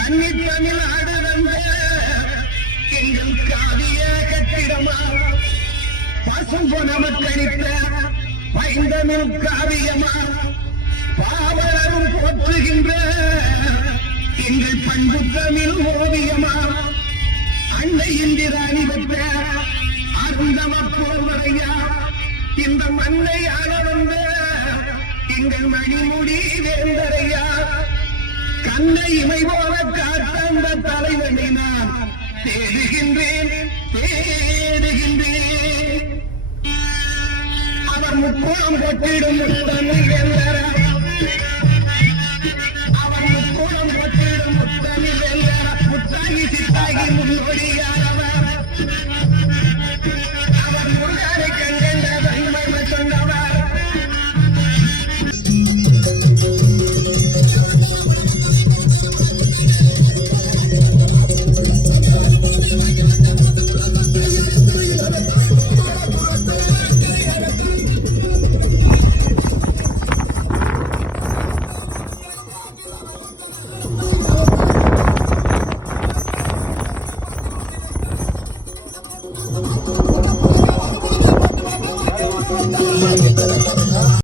கன்னித்தமிழ் ஆடுவந்த எங்கள் காவிய கட்டிடமா பசும்பொ நமக்களித்த பைந்தமிழ் காவியமா பாவலரும் போற்றுகின்ற எங்கள் பண்பு தமிழ் ஓவியமா அன்னை இந்திராணி பெற்ற அருந்தவ போர்வரையா இந்த மண்ணை ஆள வந்த எங்கள் மணிமுடி வேந்தரையா கண்ணை இமை போல காத்த அந்த தலைவனை நான் தேடுகின்றேன் தேடுகின்றேன் அவர் முக்கோணம் கொட்டிடும் முத்தமிழ் வேந்தரா அவர் முக்கோணம் கொட்டிடும் முத்தமிழ் வேந்தரா முத்தாகி சித்தாகி முன்னோடியானவர் அவர் முன்னாடி கண்கண்ட தன்மை சொன்னவர்